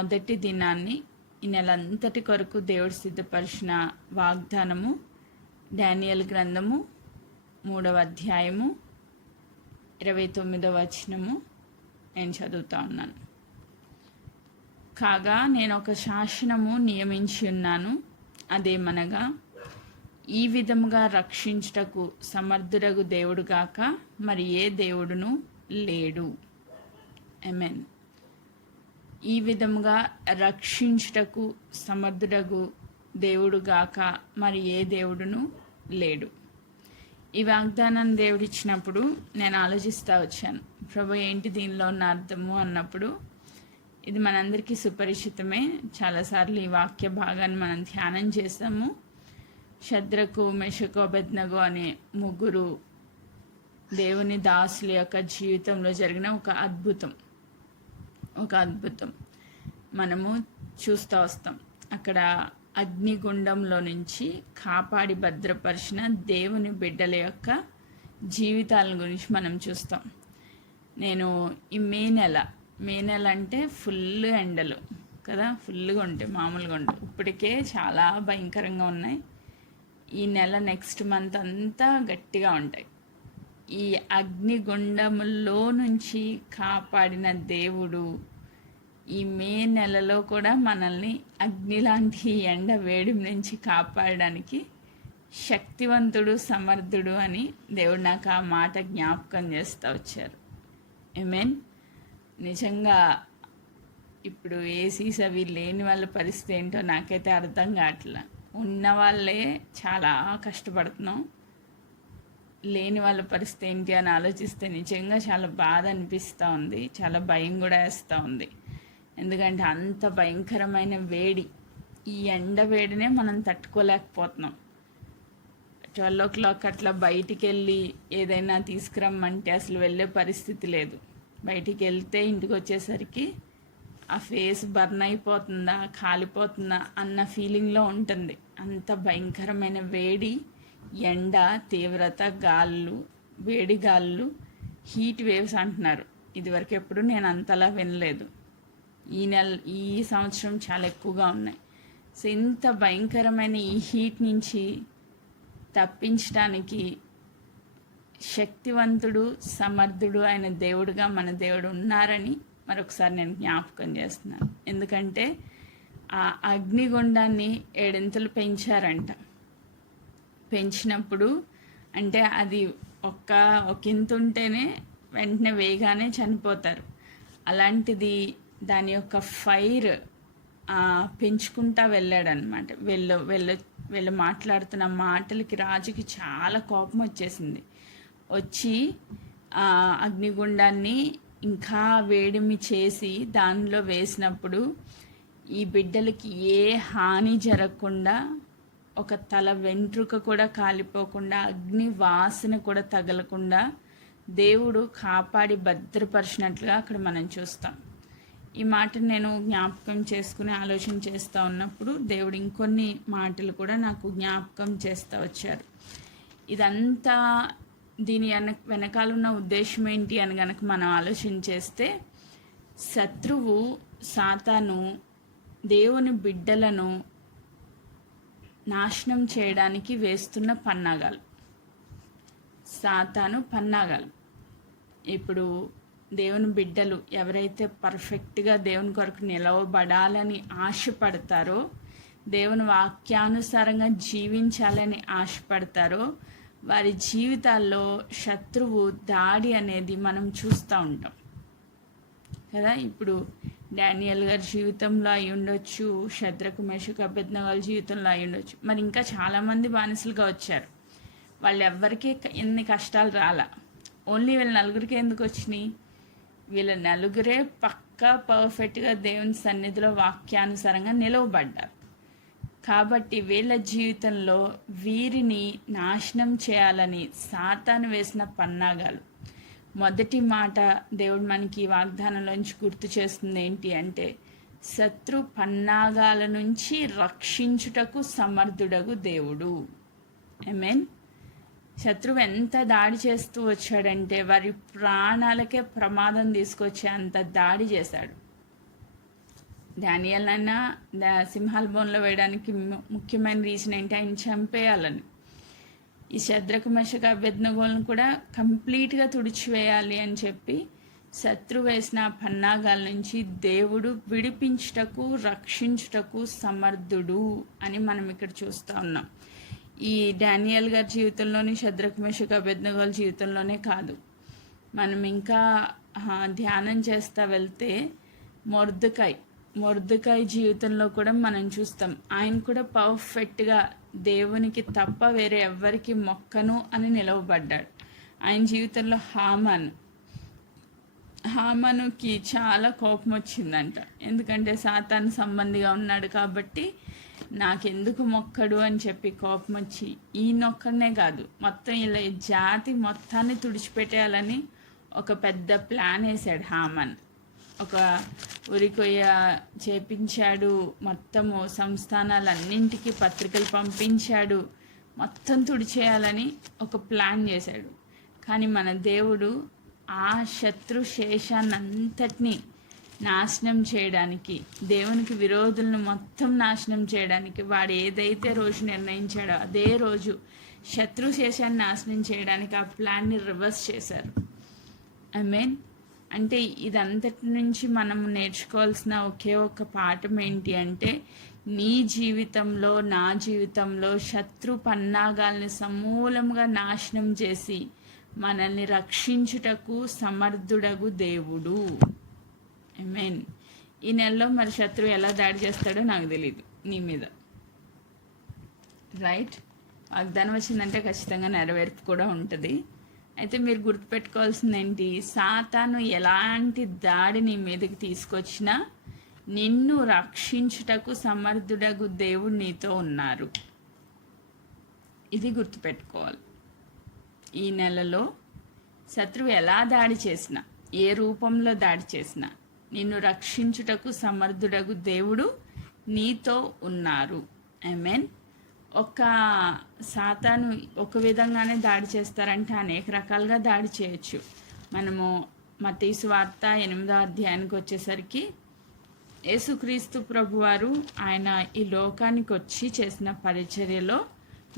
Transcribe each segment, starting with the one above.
మొదటి దినాన్ని ఈ నెలంతటి కొరకు దేవుడు సిద్ధపరిచిన వాగ్దానము డానియేలు గ్రంథము 3వ అధ్యాయము 29వ వచనము నేను చదువుతా ఉన్నాను. కాగా నేను ఒక శాసనము నియమించి ఉన్నాను, అదేమనగా ఈ విధముగా రక్షించుటకు సమర్థుడగు దేవుడు గాక మరి ఏ దేవుడును లేడు. ఆమేన్. ఈ విధముగా రక్షించుటకు సమర్థుడగు దేవుడు గాక మరి ఏ దేవుడును లేడు. ఈ వాగ్దానాన్ని దేవుడిచ్చినప్పుడు నేను ఆలోచిస్తూ వచ్చాను, ప్రభు ఏంటి దీనిలో ఉన్న అర్థము అన్నప్పుడు ఇది మనందరికీ సుపరిచితమే. చాలాసార్లు ఈ వాక్య భాగాన్ని మనం ధ్యానం చేసాము. షద్రకు, మెషకు, అబేద్నగో అనే ముగ్గురు దేవుని దాసుల యొక్క జీవితంలో జరిగిన ఒక అద్భుతం మనము చూస్తూ వస్తాం. అక్కడ అగ్నిగుండంలో నుంచి కాపాడి భద్రపరిచిన దేవుని బిడ్డల యొక్క జీవితాల గురించి మనం చూస్తాం. నేను ఈ మే నెల అంటే ఫుల్ ఎండలు కదా, ఫుల్గా ఉంటాయి, మామూలుగా ఉంటాయి. ఇప్పటికే చాలా భయంకరంగా ఉన్నాయి. ఈ నెల నెక్స్ట్ మంత్ అంతా గట్టిగా ఉంటాయి. ఈ అగ్నిగుండములో నుంచి కాపాడిన దేవుడు ఈ మే నెలలో కూడా మనల్ని అగ్ని లాంటి ఎండ వేడి నుంచి కాపాడడానికి శక్తివంతుడు, సమర్థుడు అని దేవుడు నాకు ఆ మాట జ్ఞాపకం చేస్తూ వచ్చారు. ఆమేన్. నిజంగా ఇప్పుడు ఏసీస్ అవి లేని వాళ్ళ పరిస్థితి ఏంటో నాకైతే అర్థం కావట్లే. ఉన్న వాళ్ళే చాలా కష్టపడుతున్నాం, లేని వాళ్ళ పరిస్థితి ఏంటి అని ఆలోచిస్తే నిజంగా చాలా బాధ అనిపిస్తూ ఉంది, చాలా భయం కూడా వేస్తూ ఉంది. ఎందుకంటే అంత భయంకరమైన వేడి, ఈ ఎండ వేడినే మనం తట్టుకోలేకపోతున్నాం. 12 o'clock అట్లా బయటికి వెళ్ళి ఏదైనా తీసుకురమ్మంటే అసలు వెళ్ళే పరిస్థితి లేదు. బయటికి వెళ్తే ఇంటికి వచ్చేసరికి ఆ ఫేస్ బర్న్ అయిపోతుందా, కాలిపోతుందా అన్న ఫీలింగ్లో ఉంటుంది. అంత భయంకరమైన వేడి, ఎండ తీవ్రత, గాళ్ళు, వేడి గాళ్ళు, హీట్ వేవ్స్ అంటున్నారు. ఇదివరకు ఎప్పుడు నేను అంతలా వినలేదు. ఈ సంవత్సరం చాలా ఎక్కువగా ఉన్నాయి. సో ఇంత భయంకరమైన ఈ హీట్ నుంచి తప్పించడానికి శక్తివంతుడు, సమర్థుడు అయిన దేవుడుగా మన దేవుడు ఉన్నారని మరొకసారి నేను జ్ఞాపకం చేస్తున్నాను. ఎందుకంటే ఆ అగ్నిగుండాన్ని 7 పెంచారంట. పెంచినప్పుడు అంటే అది ఒక ఇంత ఉంటేనే వెంటనే వేగానే చనిపోతారు. అలాంటిది దాని యొక్క ఫైర్ పెంచుకుంటా వెళ్ళాడనమాట. వీళ్ళు మాట్లాడుతున్న మాటలకి రాజుకి చాలా కోపం వచ్చేసింది. వచ్చి అగ్నిగుండాన్ని ఇంకా వేడిమి చేసి దానిలో వేసినప్పుడు ఈ బిడ్డలకి ఏ హాని జరగకుండా, ఒక తల వెంట్రుక కూడా కాలిపోకుండా, అగ్ని వాసన కూడా తగలకుండా దేవుడు కాపాడి భద్రపరిచినట్లుగా అక్కడ మనం చూస్తాం. ఈ మాటను నేను జ్ఞాపకం చేసుకుని ఆలోచన చేస్తూ ఉన్నప్పుడు దేవుడు ఇంకొన్ని మాటలు కూడా నాకు జ్ఞాపకం చేస్తూ వచ్చారు. ఇదంతా దీని వెనకాల ఉన్న ఉద్దేశం ఏంటి అని కనుక మనం ఆలోచన చేస్తే, శత్రువు సాతాను దేవుని బిడ్డలను నాశనం చేయడానికి వేస్తున్న పన్నాగాలు. సాతాను పన్నాగాలు. ఇప్పుడు దేవుని బిడ్డలు ఎవరైతే పర్ఫెక్ట్గా దేవుని కొరకు నిలవబడాలని ఆశపడతారో, దేవుని వాక్యానుసారంగా జీవించాలని ఆశపడతారో, వారి జీవితాల్లో శత్రువు దాడి అనేది మనం చూస్తూ ఉంటాం కదా. ఇప్పుడు డానియేల్ గారి జీవితంలో అయి ఉండొచ్చు, షద్రకు, మెషకు, అబేద్నగో గారి జీవితంలో అయి ఉండొచ్చు. మరి ఇంకా చాలామంది బానిసలుగా వచ్చారు. వాళ్ళు ఎవ్వరికీ ఎన్ని కష్టాలు రాలా. ఓన్లీ వీళ్ళ నలుగురికి ఎందుకు వచ్చినాయి? వీళ్ళ నలుగురే పక్కా పర్ఫెక్ట్గా దేవుని సన్నిధిలో వాక్యానుసారంగా నిలవబడ్డారు. కాబట్టి వీళ్ళ జీవితంలో వీరిని నాశనం చేయాలని సాతాను వేసిన పన్నాగాలు. మొదటి మాట దేవుడు మనకి వాగ్దానంలోంచి గుర్తు చేస్తుంది ఏంటి అంటే, శత్రు పన్నాగాల నుంచి రక్షించుటకు సమర్థుడగు దేవుడు. ఆమేన్. శత్రువు ఎంత దాడి చేస్తూ వచ్చాడంటే వారి ప్రాణాలకే ప్రమాదం తీసుకొచ్చే అంత దాడి చేశాడు. డానియల్ అన్న సింహాల బోన్లో వేయడానికి ముఖ్యమైన రీజన్ ఏంటి? ఆయన చంపేయాలని. ఈ శద్రకు మెషక అబేద్నెగోలను కూడా కంప్లీట్గా తుడిచివేయాలి అని చెప్పి శత్రు వేసిన పన్నాగాల నుంచి దేవుడు విడిపించుటకు, రక్షించుటకు సమర్థుడు అని మనం ఇక్కడ చూస్తూ ఉన్నాం. ఈ డానియల్ గారి జీవితంలోని, శద్రకు మెషక అబేద్నెగోల జీవితంలోనే కాదు, మనం ఇంకా ధ్యానం చేస్తూ వెళ్తే మొర్దెకాయ్ జీవితంలో కూడా మనం చూస్తాం. ఆయన కూడా పర్ఫెక్ట్గా దేవునికి తప్ప వేరే ఎవ్వరికి మొక్కను అని నిలవబడ్డాడు. ఆయన జీవితంలో హామానుకి చాలా కోపం వచ్చిందంట. ఎందుకంటే సాతాను సంబంధిగా ఉన్నాడు కాబట్టి నాకెందుకు మొక్కడు అని చెప్పి కోపం వచ్చి ఈయనొక్కడనే కాదు, మొత్తం ఇలా జాతి మొత్తాన్ని తుడిచిపెట్టేయాలని ఒక పెద్ద ప్లాన్ వేశాడు హామాన్. ఒక ఉరికొయ్య చేపించాడు, మొత్తము సంస్థానాలన్నింటికి పత్రికలు పంపించాడు, మొత్తం తుడిచేయాలని ఒక ప్లాన్ చేశాడు. కానీ మన దేవుడు ఆ శత్రు శేషాన్నంతటినీ నాశనం చేయడానికి, దేవునికి విరోధులను మొత్తం నాశనం చేయడానికి, వాడు ఏదైతే రోజు నిర్ణయించాడో అదే రోజు శత్రు శేషాన్ని నాశనం చేయడానికి ఆ ప్లాన్ని రివర్స్ చేశారు. ఐ మీన్ అంటే ఇదంతటి నుంచి మనం నేర్చుకోవాల్సిన ఒకే ఒక పాఠం ఏంటి అంటే, నీ జీవితంలో, నా జీవితంలో శత్రు పన్నాగాల్ని సమూలంగా నాశనం చేసి మనల్ని రక్షించుటకు సమర్థుడగు దేవుడు. ఐ మీన్ ఈ నెలలో మరి శత్రువు ఎలా దాడి చేస్తాడో నాకు తెలీదు నీ మీద, రైట్? వాగ్దానం వచ్చిందంటే ఖచ్చితంగా నెరవేర్పు కూడా ఉంటుంది. అయితే మీరు గుర్తుపెట్టుకోవాల్సింది ఏంటి? సాతాను ఎలాంటి దాడి నీ మీదకి తీసుకొచ్చినా నిన్ను రక్షించుటకు సమర్థుడగు దేవుడు నీతో ఉన్నారు. ఇది గుర్తుపెట్టుకోవాలి. ఈ నెలలో శత్రువు ఎలా దాడి చేసినా, ఏ రూపంలో దాడి చేసినా నిన్ను రక్షించుటకు సమర్థుడగు దేవుడు నీతో ఉన్నారు. ఐ మీన్ ఒక సాతాను ఒక విధంగానే దాడి చేస్తారంటే అనేక రకాలుగా దాడి చేయొచ్చు. మనము మత్తయి సువార్త 8వ అధ్యాయానికి వచ్చేసరికి యేసుక్రీస్తు ప్రభువారు ఆయన ఈ లోకానికి వచ్చి చేసిన పరిచర్యలో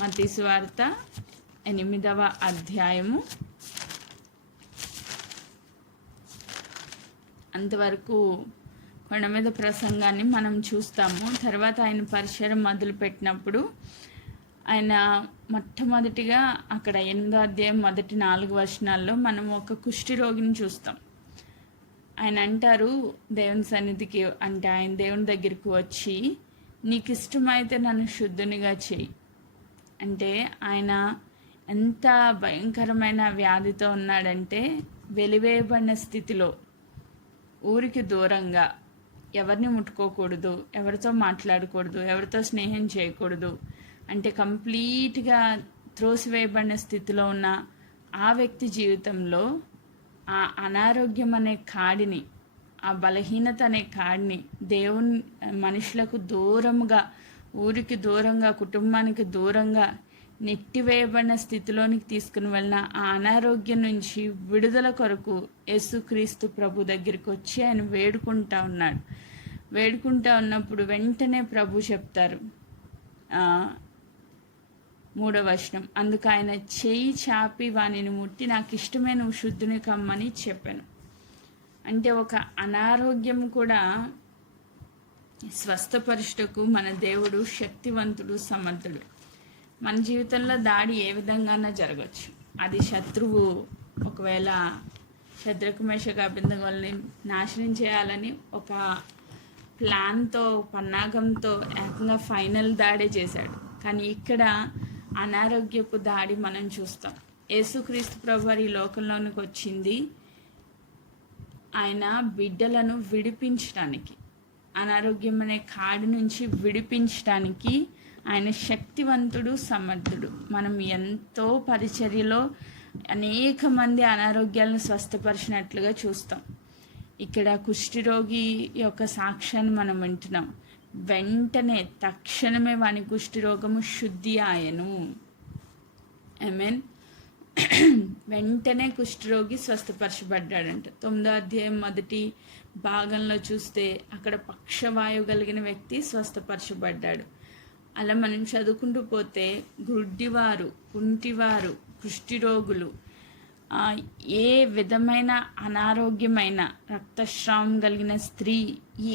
మత్తయి సువార్త 8వ అధ్యాయము అంతవరకు కొండ మీద ప్రసంగాన్ని మనం చూస్తాము. తర్వాత ఆయన పరిచయం మొదలుపెట్టినప్పుడు ఆయన మొట్టమొదటిగా అక్కడ 8వ అధ్యాయం మొదటి 4 వచనాల్లో మనం ఒక కుష్టి రోగిని చూస్తాం. ఆయన అంటారు దేవుని సన్నిధికి, అంటే ఆయన దేవుని దగ్గరికి వచ్చి, నీకు ఇష్టమైతే నన్ను శుద్ధునిగా చేయి అంటే, ఆయన ఎంత భయంకరమైన వ్యాధితో ఉన్నాడంటే, వెలివేయబడిన స్థితిలో, ఊరికి దూరంగా, ఎవరిని ముట్టుకోకూడదు, ఎవరితో మాట్లాడకూడదు, ఎవరితో స్నేహం చేయకూడదు, అంటే కంప్లీట్గా త్రోసివేయబడిన స్థితిలో ఉన్న ఆ వ్యక్తి జీవితంలో ఆ అనారోగ్యం అనే కాడిని, ఆ బలహీనత అనే కాడిని దేవుని మనుషులకు దూరంగా, ఊరికి దూరంగా, కుటుంబానికి దూరంగా నెట్టివేయబడిన స్థితిలోనికి తీసుకుని వెళ్ళిన ఆ అనారోగ్యం నుంచి విడుదల కొరకు యేసుక్రీస్తు ప్రభు దగ్గరికి వచ్చి ఆయన వేడుకుంటా ఉన్నాడు. వేడుకుంటా ఉన్నప్పుడు వెంటనే ప్రభు చెప్తారు 3వ వచనం, అందుకు ఆయన చేయి చాపి వానిని ముట్టి, నాకు ఇష్టమే, నువ్వు శుద్ధుని కమ్మని చెప్పాను. అంటే ఒక అనారోగ్యం కూడా స్వస్థపరుచుటకు మన దేవుడు శక్తివంతుడు, సమర్థుడు. మన జీవితంలో దాడి ఏ విధంగానైనా జరగచ్చు. అది శత్రువు ఒకవేళ శద్రకు మేషక అబేద్నెగోల్ని నాశనం చేయాలని ఒక ప్లాన్తో, పన్నాగంతో ఏకంగా ఫైనల్ దాడే చేశాడు. కానీ ఇక్కడ అనారోగ్యపు దాడి మనం చూస్తాం. యేసుక్రీస్తు ప్రభువారు ఈ లోకంలోనికి వచ్చింది ఆయన బిడ్డలను విడిపించడానికి, అనారోగ్యం అనే కాడి నుంచి విడిపించడానికి ఆయన శక్తివంతుడు, సమర్థుడు. మనం ఎంతో పరిచర్యలో అనేక మంది అనారోగ్యాలను స్వస్థపరిచినట్లుగా చూస్తాం. ఇక్కడ కుష్ఠిరోగి యొక్క సాక్ష్యాన్ని మనం వింటున్నాం. వెంటనే తక్షణమే వాని కుష్ఠిరోగము శుద్ధి ఆయను. ఐ మీన్ వెంటనే కుష్ఠరోగి స్వస్థపరచబడ్డాడంట. 9వ అధ్యాయం మొదటి భాగంలో చూస్తే అక్కడ పక్షవాయువు కలిగిన వ్యక్తి స్వస్థపరచబడ్డాడు. అలా మనం చదువుకుంటూ పోతే గుడ్డివారు, కుంటివారు, కుష్ఠరోగులు, ఏ విధమైన అనారోగ్యమైన, రక్తస్రావం కలిగిన స్త్రీ,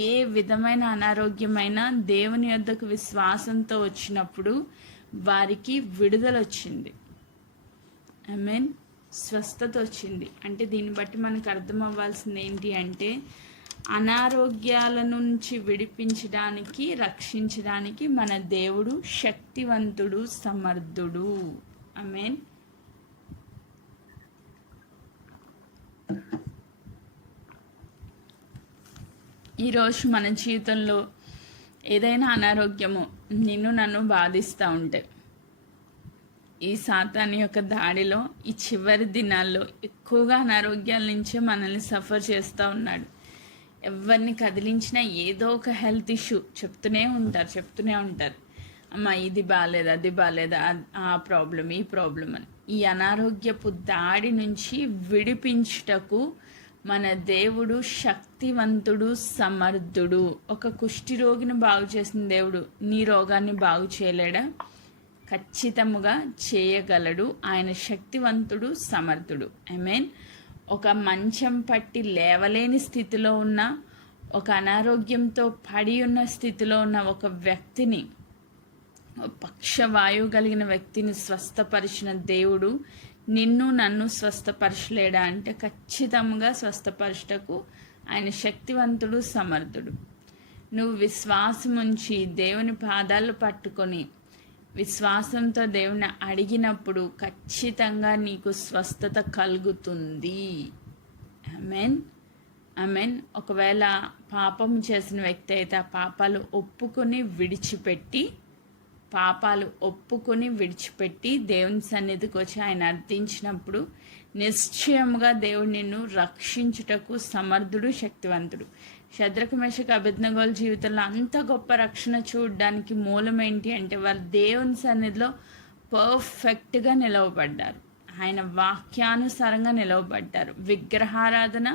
ఏ విధమైన అనారోగ్యమైన దేవుని యొద్దకు విశ్వాసంతో వచ్చినప్పుడు వారికి విడుదల వచ్చింది. ఆమేన్. స్వస్థత వచ్చింది. అంటే దీన్ని బట్టి మనకు అర్థం అవ్వాల్సింది ఏంటి అంటే, అనారోగ్యాల నుంచి విడిపించడానికి, రక్షించడానికి మన దేవుడు శక్తివంతుడు, సమర్థుడు. ఆమేన్. ఈరోజు మన జీవితంలో ఏదైనా అనారోగ్యము నన్ను బాధిస్తూ ఉంటే, ఈ సాతాను యొక్క దాడిలో ఈ చివరి దినాల్లో ఎక్కువగా అనారోగ్యాల నుంచే మనల్ని సఫర్ చేస్తూ ఉన్నాడు. ఎవరిని కదిలించినా ఏదో ఒక హెల్త్ ఇష్యూ చెప్తూనే ఉంటారు. అమ్మ ఇది బాగాలేదు, అది బాగాలేదు, ఆ ప్రాబ్లం, ఈ ప్రాబ్లం అని. ఈ అనారోగ్యపు దాడి నుంచి విడిపించుటకు మన దేవుడు శక్తివంతుడు, సమర్థుడు. ఒక కుష్ఠరోగిని బాగు చేసిన దేవుడు నీ రోగాన్ని బాగు చేయలేడా? ఖచ్చితముగా చేయగలడు. ఆయన శక్తివంతుడు, సమర్థుడు. ఆమేన్. ఒక మంచం పట్టి లేవలేని స్థితిలో ఉన్న, ఒక అనారోగ్యంతో పడి ఉన్న స్థితిలో ఉన్న ఒక వ్యక్తిని, పక్షవాయువు కలిగిన వ్యక్తిని స్వస్థపరిచిన దేవుడు నన్ను స్వస్థపరచలేడా అంటే ఖచ్చితంగా స్వస్థపరచటకు ఆయన శక్తివంతుడు, సమర్థుడు. నువ్వు విశ్వాసం ఉంచి దేవుని పాదాలు పట్టుకొని విశ్వాసంతో దేవుని అడిగినప్పుడు ఖచ్చితంగా నీకు స్వస్థత కలుగుతుంది. ఆమేన్. ఒకవేళ పాపం చేసిన వ్యక్తి అయితే ఆ పాపాలు ఒప్పుకొని విడిచిపెట్టి దేవుని సన్నిధికి వచ్చి ఆయన అర్థించినప్పుడు నిశ్చయముగా దేవుడు నిన్ను రక్షించుటకు సమర్థుడు, శక్తివంతుడు. శద్రకు, మేషకు, అబేద్నెగోల జీవితంలో అంత గొప్ప రక్షణ చూడడానికి మూలం ఏంటి అంటే, వారు దేవుని సన్నిధిలో పర్ఫెక్ట్గా నిలవబడ్డారు. ఆయన వాక్యానుసారంగా నిలవబడ్డారు. విగ్రహారాధన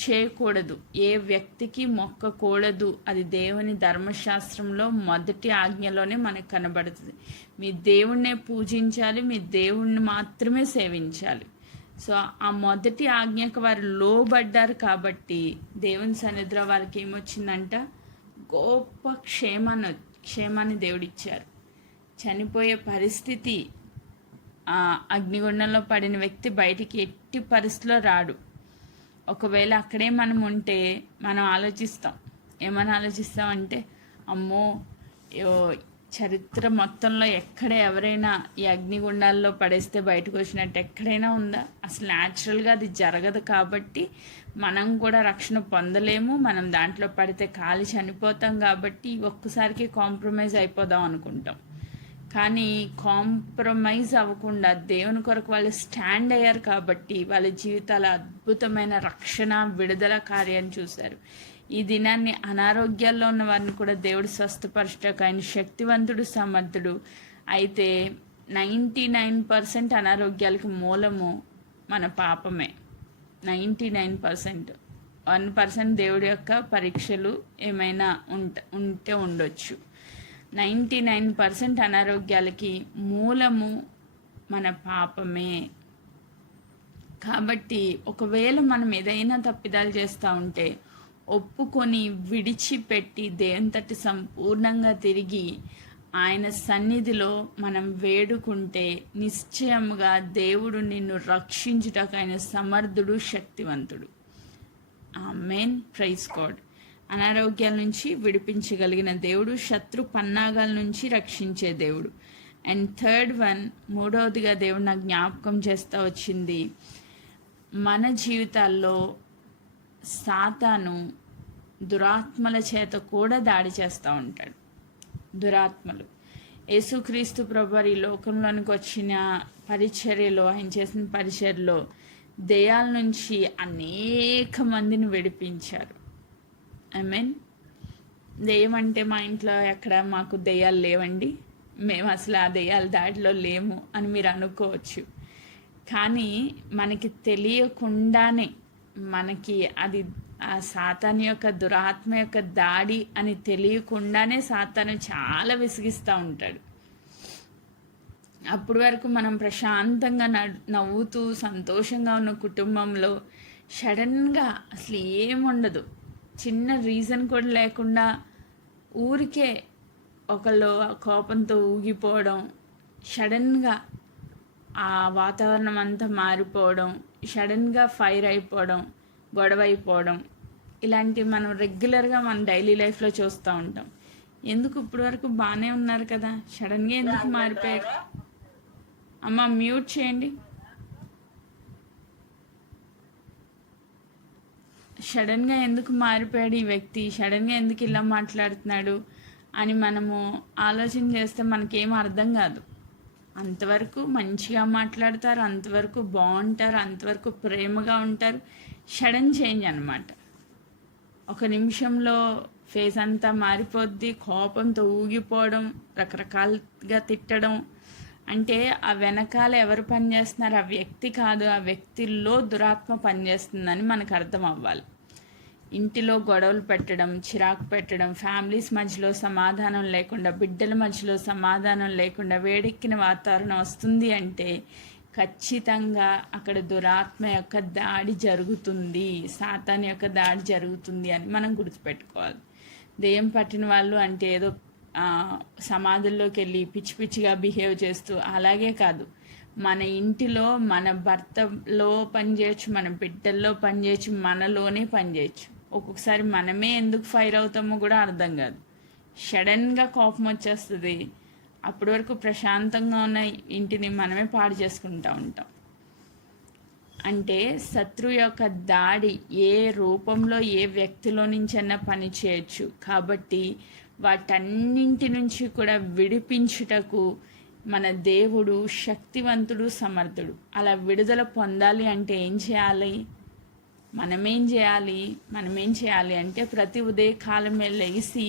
చేయకూడదు, ఏ వ్యక్తికి మొక్కకూడదు. అది దేవుని ధర్మశాస్త్రంలో మొదటి ఆజ్ఞలోనే మనకు కనబడుతుంది. మీ దేవుణ్ణే పూజించాలి, మీ దేవుణ్ణి మాత్రమే సేవించాలి. సో ఆ మొదటి ఆజ్ఞకు వారు లోబడ్డారు కాబట్టి దేవుని సన్నిధిలో వారికి ఏమొచ్చిందంట? గొప్ప క్షేమాన్ని దేవుడిచ్చారు. చనిపోయే పరిస్థితి, అగ్నిగుండంలో పడిన వ్యక్తి బయటికి ఎట్టి పరిస్థితిలో రాడు. ఒకవేళ అక్కడే మనం ఉంటే మనం ఏమని ఆలోచిస్తామంటే, అమ్మో చరిత్ర మొత్తంలో ఎక్కడ ఎవరైనా ఈ అగ్నిగుండాల్లో పడేస్తే బయటకు వచ్చినట్టు ఎక్కడైనా ఉందా? అసలు న్యాచురల్గా అది జరగదు కాబట్టి మనం కూడా రక్షణ పొందలేము. మనం దాంట్లో పడితే కాలి చనిపోతాం కాబట్టి ఒక్కసారికి కాంప్రమైజ్ అయిపోదాం అనుకుంటాం. కానీ కాంప్రమైజ్ అవ్వకుండా దేవుని కొరకు వాళ్ళు స్టాండ్ అయ్యారు కాబట్టి వాళ్ళ జీవితాల అద్భుతమైన రక్షణ, విడుదల కార్యాన్ని చూశారు. ఈ దినాన్ని అనారోగ్యాల్లో ఉన్న వారిని కూడా దేవుడు స్వస్థపరచటకు ఆయన శక్తివంతుడు, సమర్థుడు. అయితే 99% అనారోగ్యాలకు మూలము మన పాపమే. 99%. 1% దేవుడి యొక్క పరీక్షలు ఏమైనా ఉంటే ఉండొచ్చు. 99% అనారోగ్యాలకి మూలము మన పాపమే. కాబట్టి ఒకవేళ మనం ఏదైనా తప్పిదాలు చేస్తూ ఉంటే ఒప్పుకొని విడిచిపెట్టి దేవుని తట్టు సంపూర్ణంగా తిరిగి ఆయన సన్నిధిలో మనం వేడుకుంటే నిశ్చయముగా దేవుడు నిన్ను రక్షించుటకు ఆయన సమర్థుడు, శక్తివంతుడు. ఆమేన్. Praise God. అనారోగ్యాల నుంచి విడిపించగలిగిన దేవుడు, శత్రు పన్నాగాల నుంచి రక్షించే దేవుడు. అండ్ థర్డ్ వన్, మూడవదిగా దేవుడు నాకు జ్ఞాపకం చేస్తూ వచ్చింది, మన జీవితాల్లో సాతాను దురాత్మల చేత కూడా దాడి చేస్తూ ఉంటాడు. దురాత్మలు యేసుక్రీస్తు ప్రభువారు ఈ లోకంలోనికి వచ్చిన పరిచర్యలో, ఆయన చేసిన పరిచర్యలో దెయ్యాల నుంచి అనేక మందిని విడిపించారు. మీన్ దెయ్యం అంటే మా ఇంట్లో ఎక్కడ మాకు దెయ్యాలు లేవండి, మేము అసలు ఆ దెయ్యాల దాడిలో లేము అని మీరు అనుకోవచ్చు. కానీ మనకి తెలియకుండానే మనకి అది ఆ సాతాను యొక్క దురాత్మ యొక్క దాడి అని తెలియకుండానే సాతాను చాలా విసిగిస్తూ ఉంటాడు. అప్పటి వరకు మనం ప్రశాంతంగా నవ్వుతూ సంతోషంగా ఉన్న కుటుంబంలో సడన్గా అసలు ఏముండదు, చిన్న రీజన్ కూడా లేకుండా ఊరికే ఒకళ్ళు కోపంతో ఊగిపోవడం, సడన్గా ఆ వాతావరణం అంతా మారిపోవడం, సడన్గా ఫైర్ అయిపోవడం, గొడవ అయిపోవడం, ఇలాంటివి మనం రెగ్యులర్గా మన డైలీ లైఫ్లో చూస్తూ ఉంటాం. ఎందుకు ఇప్పటి వరకు బాగానే ఉన్నారు కదా, సడన్గా ఎందుకు మారిపోయారు? అమ్మ మ్యూట్ చేయండి. సడన్గా ఎందుకు మారిపోయాడు ఈ వ్యక్తి, సడన్గా ఎందుకు ఇలా మాట్లాడుతున్నాడు అని మనము ఆలోచన చేస్తే మనకేం అర్థం కాదు. అంతవరకు మంచిగా మాట్లాడతారు, అంతవరకు బాగుంటారు, అంతవరకు ప్రేమగా ఉంటారు. సడన్ చేంజ్ అన్నమాట. ఒక నిమిషంలో ఫేస్ అంతా మారిపోద్ది, కోపంతో ఊగిపోవడం, రకరకాలుగా తిట్టడం. అంటే ఆ వెనకాల ఎవరు పనిచేస్తున్నారు? ఆ వ్యక్తి కాదు, ఆ వ్యక్తిలో దురాత్మ పనిచేస్తుందని మనకు అర్థం అవ్వాలి. ఇంటిలో గొడవలు పెట్టడం, చిరాకు పెట్టడం, ఫ్యామిలీస్ మధ్యలో సమాధానం లేకుండా, బిడ్డల మధ్యలో సమాధానం లేకుండా వేడెక్కిన వాతావరణం వస్తుంది అంటే ఖచ్చితంగా అక్కడ దురాత్మ యొక్క దాడి జరుగుతుంది, సాతాను యొక్క దాడి జరుగుతుంది అని మనం గుర్తుపెట్టుకోవాలి. దెయ్యం పట్టిన వాళ్ళు అంటే ఏదో సమాధుల్లోకి వెళ్ళి పిచ్చి పిచ్చిగా బిహేవ్ చేస్తూ అలాగే కాదు. మన ఇంటిలో మన భర్తలో పనిచేయచ్చు, మన బిడ్డల్లో పనిచేయచ్చు, మనలోనే పనిచేయచ్చు. ఒక్కొక్కసారి మనమే ఎందుకు ఫైర్ అవుతామో కూడా అర్థం కాదు. సడన్గా కోపం వచ్చేస్తుంది. అప్పటి వరకు ప్రశాంతంగా ఉన్న ఇంటిని మనమే పాడు చేసుకుంటూ ఉంటాం. అంటే శత్రువు యొక్క దాడి ఏ రూపంలో ఏ వ్యక్తిలో నుంచైనా పని చేయొచ్చు. కాబట్టి వాటన్నింటి నుంచి కూడా విడిపించుటకు మన దేవుడు శక్తివంతుడు, సమర్థుడు. అలా విడుదల పొందాలి అంటే ఏం చేయాలి? మనమేం చేయాలి అంటే ప్రతి ఉదయకాలమే లెగిసి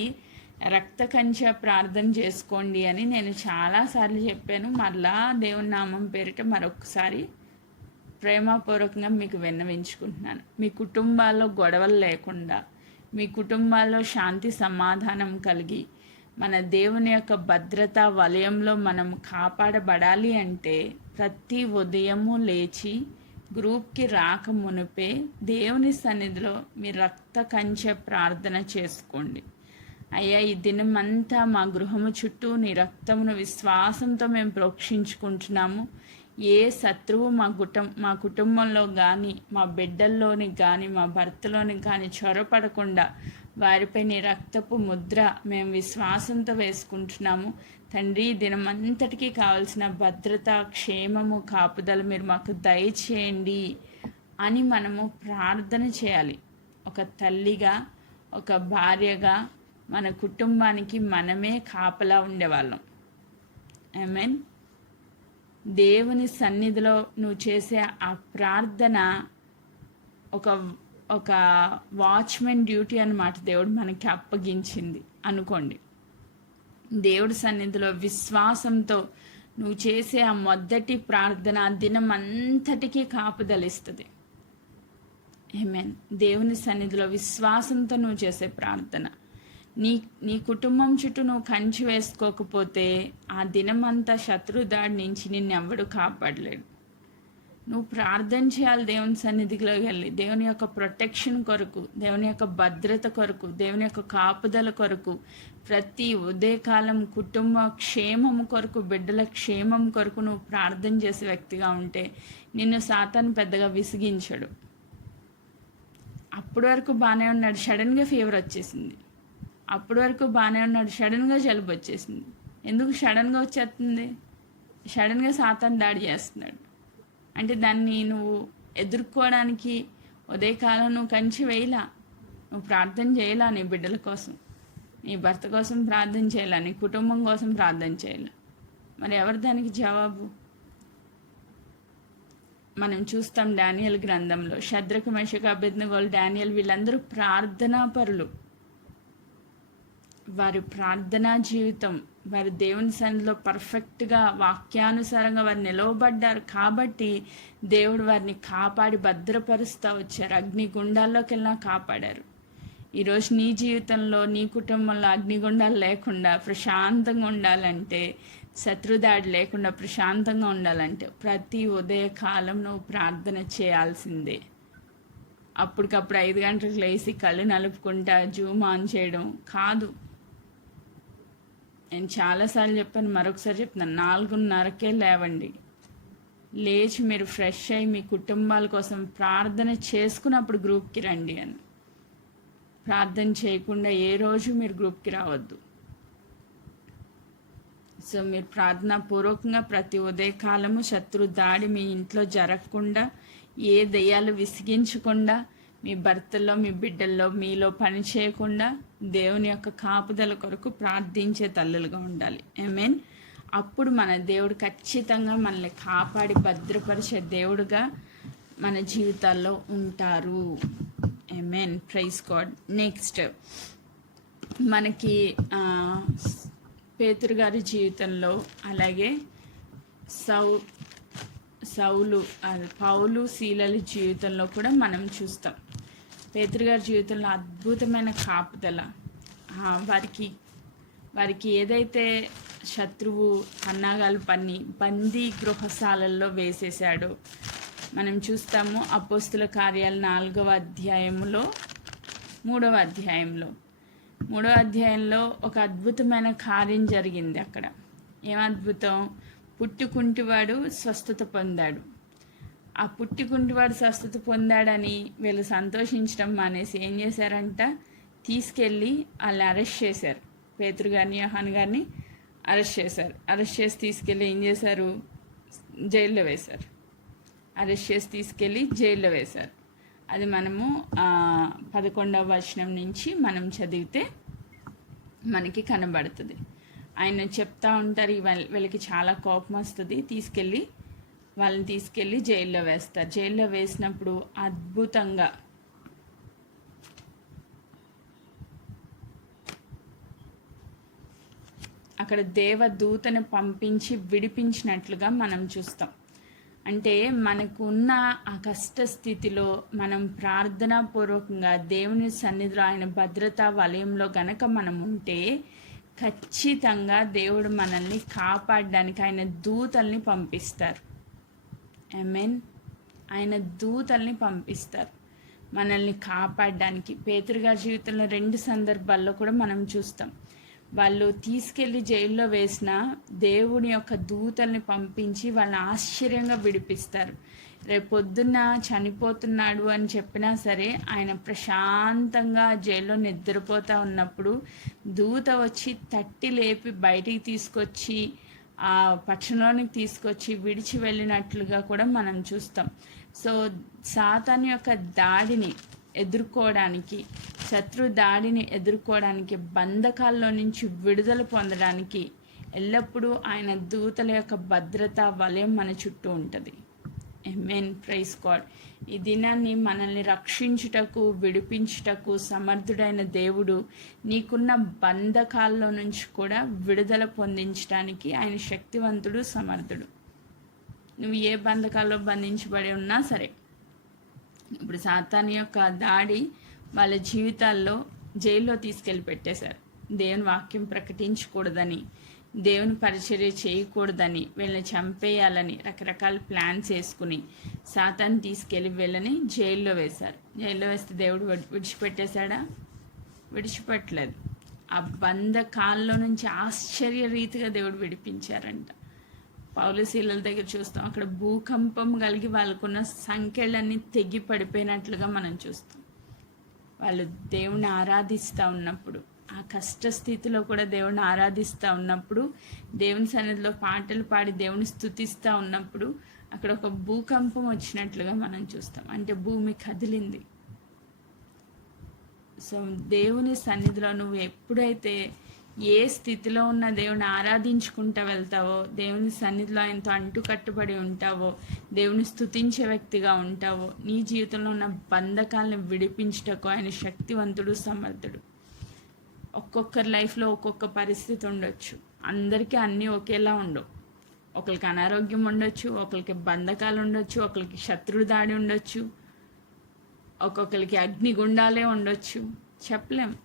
రక్త కంచె ప్రార్థన చేసుకోండి అని నేను చాలాసార్లు చెప్పాను. మరలా దేవుని నామం పేరిట మరొకసారి ప్రేమపూర్వకంగా మీకు విన్నవించుకుంటున్నాను. మీ కుటుంబాల్లో గొడవలు లేకుండా, మీ కుటుంబాల్లో శాంతి సమాధానం కలిగి, మన దేవుని యొక్క భద్రతా వలయంలో మనం కాపాడబడాలి అంటే ప్రతి ఉదయము లేచి గ్రూప్కి రాక మునిపే దేవుని సన్నిధిలో మీ రక్త కంచె ప్రార్థన చేసుకోండి. అయ్యా, ఈ దినమంతా మా గృహము చుట్టూ నీ రక్తమును విశ్వాసంతో మేము ప్రోక్షించుకుంటున్నాము. ఏ శత్రువు మా కుటుంబంలో కానీ, మా బిడ్డల్లోని కానీ, మా భర్తలోని కానీ చొరపడకుండా వారిపై నీ రక్తపు ముద్ర మేము విశ్వాసంతో వేసుకుంటున్నాము. తండ్రి, దినమంతటికీ కావలసిన భద్రత, క్షేమము, కాపుదల మీరు మాకు దయచేయండి అని మనము ప్రార్థన చేయాలి. ఒక తల్లిగా, ఒక భార్యగా మన కుటుంబానికి మనమే కాపలా ఉండేవాళ్ళం. ఆమేన్. దేవుని సన్నిధిలో నువ్వు చేసే ఆ ప్రార్థన ఒక వాచ్మెన్ డ్యూటీ అన్నమాట. దేవుడు మనకి అప్పగించింది అనుకోండి. దేవుడి సన్నిధిలో విశ్వాసంతో నువ్వు చేసే ఆ మొదటి ప్రార్థన దినం అంతటికీ కాపుదలిస్తుంది. ఆమేన్. దేవుని సన్నిధిలో విశ్వాసంతో నువ్వు చేసే ప్రార్థన, నీ కుటుంబం చుట్టూ నువ్వు కంచి వేసుకోకపోతే ఆ దినమంతా శత్రుదాడి నుంచి నిన్నెవ్వడు కాపాడలేడు. నువ్వు ప్రార్థన చేయాలి దేవుని సన్నిధిలోకి వెళ్ళి, దేవుని యొక్క ప్రొటెక్షన్ కొరకు, దేవుని యొక్క భద్రత కొరకు, దేవుని యొక్క కాపుదల కొరకు, ప్రతి ఉదయకాలం కుటుంబ క్షేమం కొరకు, బిడ్డల క్షేమం కొరకు నువ్వు ప్రార్థన చేసే వ్యక్తిగా ఉంటే నిన్ను సాతాను పెద్దగా విసిగించడు. అప్పటి వరకు బాగానే ఉన్నాడు, సడన్గా ఫీవర్ వచ్చేసింది. అప్పటి వరకు బాగానే ఉన్నాడు, సడన్గా జలుబు వచ్చేసింది. ఎందుకు సడన్గా వచ్చేస్తుంది? సడన్గా సాతాను దాడి చేస్తున్నాడు. అంటే దాన్ని నువ్వు ఎదుర్కోవడానికి ఉదయకాలం నువ్వు కంచి వేయలా, నువ్వు ప్రార్థన చేయలా, నీ బిడ్డల కోసం, నీ భర్త కోసం ప్రార్థన చేయాల, నీ కుటుంబం కోసం ప్రార్థన చేయాల. మరి ఎవరు దానికి జవాబు? మనం చూస్తాం డానియల్ గ్రంథంలో షద్రకు, మెషకు, అబేద్నెగోలు, డానియల్ వీళ్ళందరూ ప్రార్థనా పరులు. వారి ప్రార్థనా జీవితం వారు దేవుని సన్నిధిలో పర్ఫెక్ట్గా వాక్యానుసారంగా వారు నిలవబడ్డారు కాబట్టి దేవుడు వారిని కాపాడి భద్రపరుస్తూ వచ్చారు. అగ్నిగుండాల్లోకి వెళ్ళినా కాపాడారు. ఈరోజు నీ జీవితంలో నీ కుటుంబంలో అగ్నిగుండాలు లేకుండా ప్రశాంతంగా ఉండాలంటే, శత్రుదాడి లేకుండా ప్రశాంతంగా ఉండాలంటే ప్రతి ఉదయకాలం నువ్వు ప్రార్థన చేయాల్సిందే. అప్పటికప్పుడు 5 గంటలకు లేచి కళ్ళు నలుపుకుంటా జూమ్ ఆన్ చేయడం కాదు. నేను చాలాసార్లు చెప్పాను, మరొకసారి చెప్తున్నాను, 4:30కే లేవండి. లేచి మీరు ఫ్రెష్ అయ్యి మీ కుటుంబాల కోసం ప్రార్థన చేసుకున్నప్పుడు గ్రూప్కి రండి అని. ప్రార్థన చేయకుండా ఏ రోజు మీరు గ్రూప్కి రావద్దు. సో మీరు ప్రార్థనాపూర్వకంగా ప్రతి ఉదయకాలము శత్రు దాడి మీ ఇంట్లో జరగకుండా, ఏ దయ్యాలు విసిగించకుండా, మీ భర్తల్లో మీ బిడ్డల్లో మీలో పని చేయకుండా దేవుని యొక్క కాపుదల కొరకు ప్రార్థించే తల్లులుగా ఉండాలి. ఆమేన్. అప్పుడు మన దేవుడు ఖచ్చితంగా మనల్ని కాపాడి భద్రపరిచే దేవుడుగా మన జీవితాల్లో ఉంటారు. ఆమేన్. Praise God. నెక్స్ట్ మనకి పేతురు గారి జీవితంలో, అలాగే పౌలు శీలల జీవితంలో కూడా మనం చూస్తాం. పేతురు గారి జీవితంలో అద్భుతమైన కాపుదల. వారికి ఏదైతే శత్రువు పన్నాగాలు పన్ని బందీ గృహశాలల్లో వేసేసాడో మనం చూస్తాము. అపోస్తుల కార్యాలు 4వ అధ్యాయంలో 3వ అధ్యాయంలో ఒక అద్భుతమైన కార్యం జరిగింది. అక్కడ ఏం అద్భుతం? పుట్టుకుంటివాడు స్వస్థత పొందాడు. ఆ పుట్టుకుంటివాడు స్వస్థత పొందాడని వీళ్ళు సంతోషించడం మానేసి ఏం చేశారంట, తీసుకెళ్ళి వాళ్ళని అరెస్ట్ చేశారు. పేతురు గారిని యోహాను గారిని అరెస్ట్ చేశారు. అరెస్ట్ చేసి తీసుకెళ్ళి ఏం చేశారు, జైల్లో వేశారు. జైల్లో వేశారు. అది మనము 11వ వచనం నుంచి మనం చదివితే మనకి కనబడుతుంది. ఆయన చెప్తా ఉంటారు, వీళ్ళకి చాలా కోపం వస్తుంది, వాళ్ళని తీసుకెళ్ళి జైల్లో వేస్తారు. జైల్లో వేసినప్పుడు అద్భుతంగా అక్కడ దేవదూతను పంపించి విడిపించినట్లుగా మనం చూస్తాం. అంటే మనకు ఉన్న ఆ కష్ట స్థితిలో మనం ప్రార్థనాపూర్వకంగా దేవుని సన్నిధిలో ఆయన భద్రతా వలయంలో గనక మనం ఉంటే ఖచ్చితంగా దేవుడు మనల్ని కాపాడడానికి ఆయన దూతల్ని పంపిస్తారు. ఆమేన్. ఆయన దూతల్ని పంపిస్తారు మనల్ని కాపాడడానికి. పేతురు గారి జీవితంలో 2 సందర్భాల్లో కూడా మనం చూస్తాం. వాళ్ళు తీసుకెళ్ళి జైల్లో వేసిన దేవుని యొక్క దూతల్ని పంపించి వాళ్ళని ఆశ్చర్యంగా విడిపిస్తారు. రేపొద్దున్న చనిపోతున్నాడు అని చెప్పినా సరే ఆయన ప్రశాంతంగా జైల్లో నిద్రపోతూ ఉన్నప్పుడు దూత వచ్చి తట్టి లేపి బయటికి తీసుకొచ్చి ఆ పక్షంలోనికి తీసుకొచ్చి విడిచి వెళ్ళినట్లుగా కూడా మనం చూస్తాం. సో సాతాను యొక్క దాడిని ఎదుర్కోవడానికి, శత్రు దాడిని ఎదుర్కోవడానికి, బంధకాల్లో నుంచి విడుదల పొందడానికి ఎల్లప్పుడూ ఆయన దూతల యొక్క భద్రతా వలయం మన చుట్టూ ఉంటుంది. ఆమేన్. Praise God. ఈ దినాన్ని మనల్ని రక్షించుటకు, విడిపించుటకు సమర్థుడైన దేవుడు నీకున్న బంధకాల్లో నుంచి కూడా విడుదల పొందించడానికి ఆయన శక్తివంతుడు, సమర్థుడు. నువ్వు ఏ బంధకాల్లో బంధించబడి ఉన్నా సరే, ఇప్పుడు సాతాను యొక్క దాడి వాళ్ళ జీవితాల్లో జైల్లో తీసుకెళ్ళి పెట్టేశారు. దేవుని వాక్యం ప్రకటించకూడదని, దేవుని పరిచర్య చేయకూడదని, వీళ్ళని చంపేయాలని రకరకాల ప్లాన్స్ వేసుకుని సాతాను తీసుకెళ్ళి వీళ్ళని జైల్లో వేశారు. జైల్లో వేస్తే దేవుడు విడిచిపెట్టేశాడా? విడిచిపెట్టలేదు. ఆ బంధకాల్లో నుంచి ఆశ్చర్య రీతిగా దేవుడు విడిపించారంట. పౌలు శీలల దగ్గర చూస్తాం, అక్కడ భూకంపం కలిగి వాళ్ళకున్న సంఖ్యలన్నీ తెగి పడిపోయినట్లుగా మనం చూస్తాం. వాళ్ళు దేవుని ఆరాధిస్తూ ఉన్నప్పుడు, ఆ కష్ట స్థితిలో కూడా దేవుని ఆరాధిస్తూ ఉన్నప్పుడు, దేవుని సన్నిధిలో పాటలు పాడి దేవుని స్తుతిస్తూ ఉన్నప్పుడు అక్కడ ఒక భూకంపం వచ్చినట్లుగా మనం చూస్తాం. అంటే భూమి కదిలింది. సో దేవుని సన్నిధిలో నువ్వు ఎప్పుడైతే ఏ స్థితిలో ఉన్న దేవుని ఆరాధించుకుంటూ వెళ్తావో, దేవుని సన్నిధిలో ఆయనతో అంటుకట్టుబడి ఉంటావో, దేవుని స్తుతించే వ్యక్తిగా ఉంటావో, నీ జీవితంలో ఉన్న బంధకాలను విడిపించుటకు ఆయన శక్తివంతుడు, సమర్థుడు. ఒక్కొక్కరి లైఫ్లో ఒక్కొక్క పరిస్థితి ఉండొచ్చు. అందరికీ అన్నీ ఒకేలా ఉండవు. ఒకరికి అనారోగ్యం ఉండొచ్చు, ఒకరికి బంధకాలు ఉండొచ్చు, ఒకరికి శత్రు దాడి ఉండొచ్చు, ఒక్కొక్కరికి అగ్నిగుండాలే ఉండొచ్చు. చెప్పలేం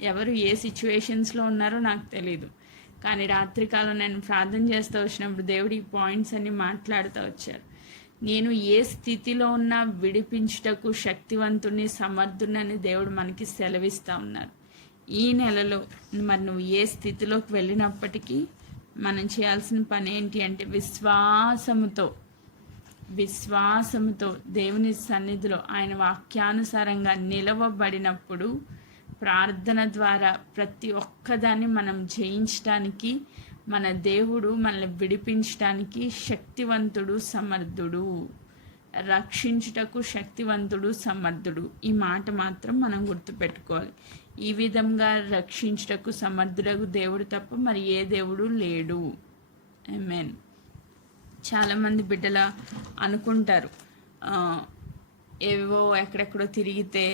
ఎవరు ఏ సిచ్యువేషన్స్లో ఉన్నారో నాకు తెలీదు. కానీ రాత్రికాలం నేను ప్రార్థన చేస్తూ వచ్చినప్పుడు దేవుడు ఈ పాయింట్స్ అన్ని మాట్లాడుతూ వచ్చారు. నేను ఏ స్థితిలో ఉన్నా విడిపించుటకు శక్తివంతుని సమర్థునని దేవుడు మనకి సెలవిస్తూ ఉన్నారు. ఈ నెలలో మరి నువ్వు ఏ స్థితిలోకి వెళ్ళినప్పటికీ మనం చేయాల్సిన పని ఏంటి అంటే విశ్వాసముతో దేవుని సన్నిధిలో ఆయన వాక్యానుసారంగా నిలవబడినప్పుడు ప్రార్థన ద్వారా ప్రతి ఒక్కదాన్ని మనం జయించడానికి మన దేవుడు మనల్ని విడిపించడానికి శక్తివంతుడు, సమర్థుడు, రక్షించుటకు శక్తివంతుడు, సమర్థుడు. ఈ మాట మాత్రం మనం గుర్తుపెట్టుకోవాలి. ఈ విధంగా రక్షించుటకు సమర్థుడకు దేవుడు తప్ప మరి ఏ దేవుడు లేడు. ఆమేన్. చాలామంది బిడ్డల అనుకుంటారు ఏవో ఎక్కడెక్కడో తిరిగితే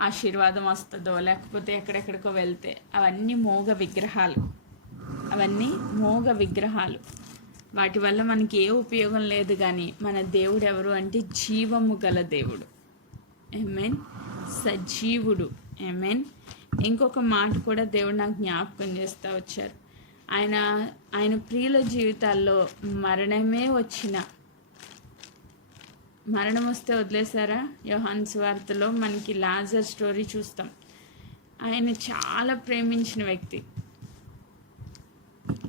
ఆశీర్వాదం వస్తుందో, లేకపోతే ఎక్కడెక్కడికో వెళ్తే అవన్నీ మోగ విగ్రహాలు. వాటి వల్ల మనకి ఏ ఉపయోగం లేదు. కానీ మన దేవుడు ఎవరు అంటే జీవము గల దేవుడు. ఆమేన్. సజీవుడు. ఆమేన్. ఇంకొక మాట కూడా దేవుడు నాకు జ్ఞాపకం చేస్తూ వచ్చారు. ఆయన ప్రియుల జీవితాల్లో మరణం వస్తే వదిలేశారా? యోహాను సువార్తలో మనకి లాజర్ స్టోరీ చూస్తాం. ఆయన చాలా ప్రేమించిన వ్యక్తి.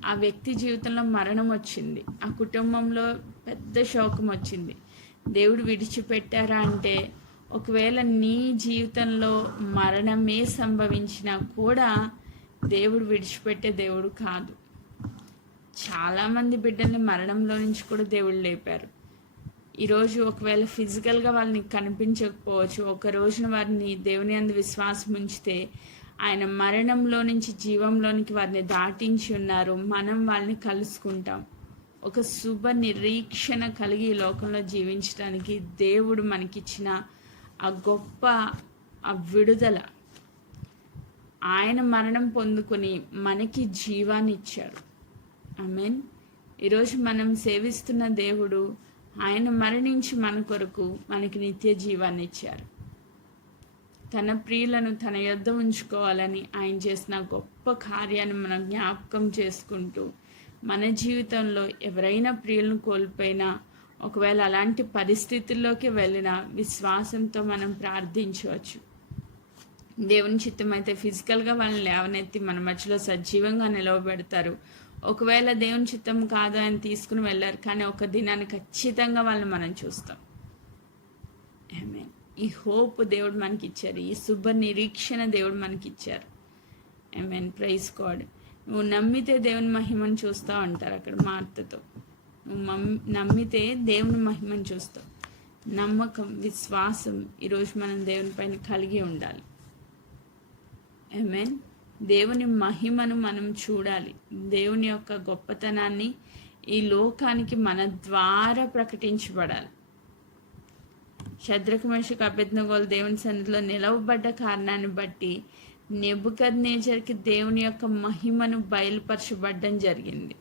ఆ వ్యక్తి జీవితంలో మరణం వచ్చింది. ఆ కుటుంబంలో పెద్ద శోకం వచ్చింది. దేవుడు విడిచిపెట్టారా అంటే, ఒకవేళ నీ జీవితంలో మరణమే సంభవించినా కూడా దేవుడు విడిచిపెట్టే దేవుడు కాదు. చాలామంది బిడ్డల్ని మరణంలో నుంచి కూడా దేవుడు లేపారు. ఈరోజు ఒకవేళ ఫిజికల్గా వాళ్ళని కనిపించకపోవచ్చు, ఒక రోజున వారిని దేవుని యందు విశ్వాసం ఉంచితే ఆయన మరణంలో నుంచి జీవంలోనికి వారిని దాటించి ఉన్నారు. మనం వాళ్ళని కలుసుకుంటాం. ఒక శుభ నిరీక్షణ కలిగి ఈ లోకంలో జీవించడానికి దేవుడు మనకిచ్చిన ఆ గొప్ప విడుదల. ఆయన మరణం పొందుకొని మనకి జీవాన్ని ఇచ్చారు. ఆమేన్. ఈరోజు మనం సేవిస్తున్న దేవుడు ఆయన మరణించి మన కొరకు మనకి నిత్య జీవాన్ని ఇచ్చారు. తన ప్రియులను తన యొద్ద ఉంచుకోవాలని ఆయన చేసిన గొప్ప కార్యాన్ని మనం జ్ఞాపకం చేసుకుంటూ, మన జీవితంలో ఎవరైనా ప్రియులను కోల్పోయినా, ఒకవేళ అలాంటి పరిస్థితుల్లోకి వెళ్ళినా విశ్వాసంతో మనం ప్రార్థించవచ్చు. దేవుని చిత్తం అయితే ఫిజికల్గా వాళ్ళని లేవనెత్తి మన మధ్యలో సజీవంగా నిలవబెడతారు. ఒకవేళ దేవుని చిత్తం కాదు అని తీసుకుని వెళ్ళారు, కానీ ఒక దినాన్ని ఖచ్చితంగా వాళ్ళని మనం చూస్తాం. ఆమేన్. ఈ హోప్ దేవుడు మనకి ఇచ్చారు. ఈ శుభ నిరీక్షణ దేవుడు మనకి ఇచ్చారు. ఆమేన్. Praise God. నువ్వు నమ్మితే దేవుని మహిమను చూస్తావు అంటారు అక్కడ మార్తతో. నువ్వు నమ్మితే దేవుని మహిమను చూస్తావు. నమ్మకం, విశ్వాసం ఈరోజు మనం దేవుని పైన కలిగి ఉండాలి. ఆమేన్. దేవుని మహిమను మనం చూడాలి. దేవుని యొక్క గొప్పతనాన్ని ఈ లోకానికి మన ద్వారా ప్రకటించబడాలి. శద్రకు, మేషకు, అబేద్నెగోలు దేవుని సన్నిధిలో నిలవబడ్డ కారణాన్ని బట్టి నెబుకద్నెజర్కి దేవుని యొక్క మహిమను బయలుపరచబడ్డం జరిగింది.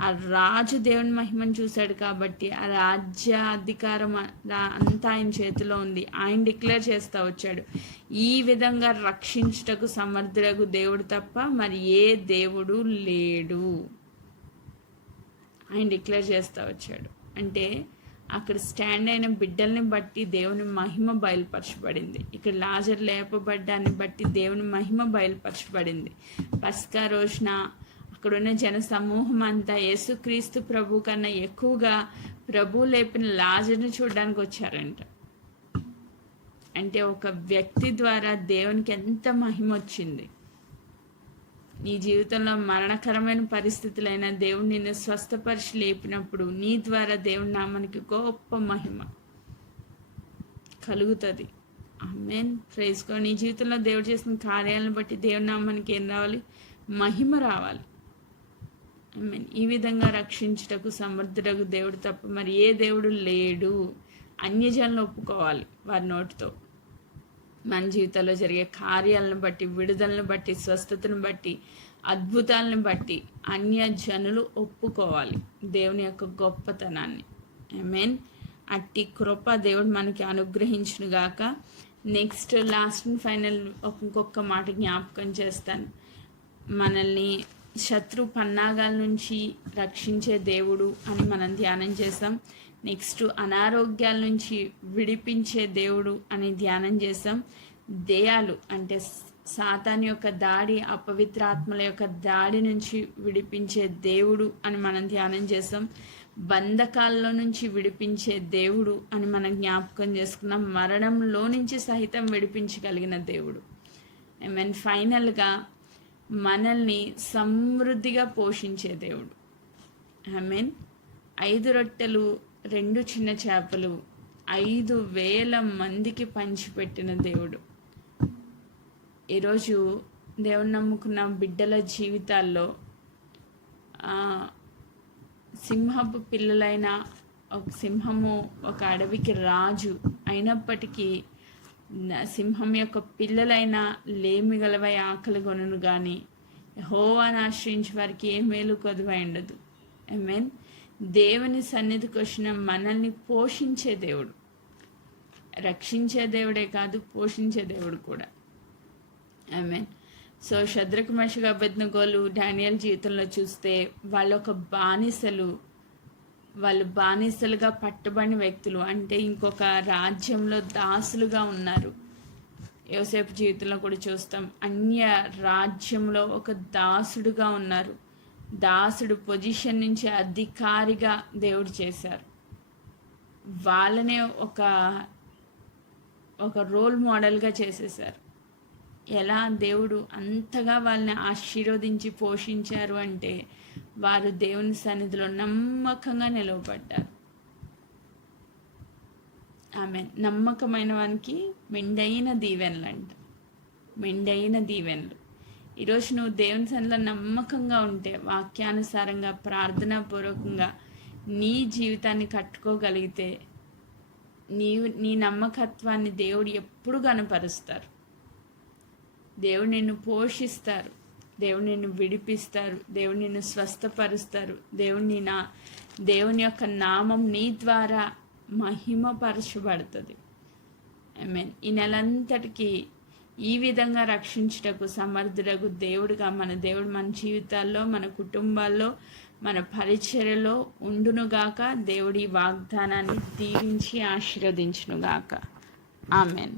ఆ రాజు దేవుని మహిమను చూశాడు కాబట్టి ఆ రాజ్య అధికారం అంతా ఆయన చేతిలో ఉంది. ఆయన డిక్లేర్ చేస్తూ వచ్చాడు, ఈ విధంగా రక్షించుటకు సమర్థుడకు దేవుడు తప్ప మరి ఏ దేవుడు లేడు. ఆయన డిక్లేర్ చేస్తూ వచ్చాడు. అంటే అక్కడ స్టాండ్ అయిన బిడ్డల్ని బట్టి దేవుని మహిమ బయలుపరచబడింది. ఇక్కడ లాజర్ లేపబడ్డాన్ని బట్టి దేవుని మహిమ బయలుపరచబడింది. పస్కా రోజున అక్కడున్న జన సమూహం అంతా యేసుక్రీస్తు ప్రభు కన్నా ఎక్కువగా ప్రభు లేపిన లాజర్ని చూడడానికి వచ్చారంట. అంటే ఒక వ్యక్తి ద్వారా దేవునికి ఎంత మహిమ వచ్చింది. నీ జీవితంలో మరణకరమైన పరిస్థితులైన దేవుడు నిన్ను స్వస్థపరిచి లేపినప్పుడు నీ ద్వారా దేవుని నామానికి గొప్ప మహిమ కలుగుతుంది. ఆమేన్. Praise God. నీ జీవితంలో దేవుడు చేసిన కార్యాలను బట్టి దేవుని నామానికి ఏం రావాలి? మహిమ రావాలి. ఆమేన్. ఈ విధంగా రక్షించుటకు సమర్థుడకు దేవుడు తప్ప మరి ఏ దేవుడు లేడు. అన్యజనులు ఒప్పుకోవాలి వారి నోటితో. మన జీవితంలో జరిగే కార్యాలను బట్టి, విడుదలను బట్టి, స్వస్థతను బట్టి అద్భుతాలను బట్టి అన్య జనులు ఒప్పుకోవాలి దేవుని యొక్క గొప్పతనాన్ని. ఆమేన్. అట్టి కృప దేవుడు మనకి అనుగ్రహించును గాక. నెక్స్ట్ లాస్ట్ అండ్ ఫైనల్ ఇంకొక మాట జ్ఞాపకం చేస్తాను. మనల్ని శత్రు పన్నాగాల నుంచి రక్షించే దేవుడు అని మనం ధ్యానం చేసాం. నెక్స్ట్ అనారోగ్యాల నుంచి విడిపించే దేవుడు అని ధ్యానం చేసాం. దెయ్యాలు అంటే సాతాను యొక్క దాడి, అపవిత్రాత్మల యొక్క దాడి నుంచి విడిపించే దేవుడు అని మనం ధ్యానం చేసాం. బంధకాల్లో నుంచి విడిపించే దేవుడు అని మనం జ్ఞాపకం చేసుకున్నాం. మరణంలో నుంచి సహితం విడిపించగలిగిన దేవుడు. ఆమేన్. ఫైనల్గా మనల్ని సమృద్ధిగా పోషించే దేవుడు. ఆమేన్. 5 రొట్టెలు 2 చిన్న చేపలు 5,000 మందికి పంచిపెట్టిన దేవుడు. ఈరోజు దేవుని నమ్ముకున్న బిడ్డల జీవితాల్లో సింహపు పిల్లలైన ఒక సింహము ఒక అడవికి రాజు అయినప్పటికీ సింహం యొక్క పిల్లలైన లేమిగలవై ఆకలి కొనును కానీ యెహోవాను ఆశ్రయించే వారికి ఏ మేలు కొదువై ఉండదు. ఆమేన్. దేవుని సన్నిధికి వచ్చిన మనల్ని పోషించే దేవుడు, రక్షించే దేవుడే కాదు పోషించే దేవుడు కూడా. ఆమేన్. సో షద్రకు మెషకు అబేద్నెగోలు డానియేల్ జీవితంలో చూస్తే వాళ్ళు బానిసలుగా పట్టబడిన వ్యక్తులు, అంటే ఇంకొక రాజ్యంలో దాసులుగా ఉన్నారు. యోసేపు జీవితంలో కూడా చూస్తాం, అన్య రాజ్యంలో ఒక దాసుడుగా ఉన్నారు. దాసుడు పొజిషన్ నుంచి అధికారిగా దేవుడు చేశారు. వాళ్ళనే ఒక రోల్ మోడల్గా చేసేసారు. ఎలా దేవుడు అంతగా వాళ్ళని ఆశీర్వదించి పోషించారు అంటే వారు దేవుని సన్నిధిలో నమ్మకంగా నిలవబడ్డారు. ఆమె నమ్మకమైన వానికి మెండైన దీవెనలు అంట. మెండైన దీవెనలు. ఈరోజు నువ్వు దేవుని సన్నిధిలో నమ్మకంగా ఉంటే, వాక్యానుసారంగా ప్రార్థనాపూర్వకంగా నీ జీవితాన్ని కట్టుకోగలిగితే నీ నమ్మకత్వాన్ని దేవుడు ఎప్పుడు కనపరుస్తారు. దేవుడు నిన్ను పోషిస్తారు, దేవుడు నిన్ను విడిపిస్తారు, దేవుడు నిన్ను స్వస్థపరుస్తారు. దేవుని యొక్క నామం నీ ద్వారా మహిమపరచబడుతుంది. ఆమేన్. ఈ నెలంతటికి ఈ విధంగా రక్షించుటకు సమర్థుడకు దేవుడుగా మన దేవుడు మన జీవితాల్లో, మన కుటుంబాల్లో, మన పరిచర్యలో ఉండునుగాక. దేవుడి వాగ్దానాన్ని దీవించి ఆశీర్వదించునుగాక. ఆమేన్.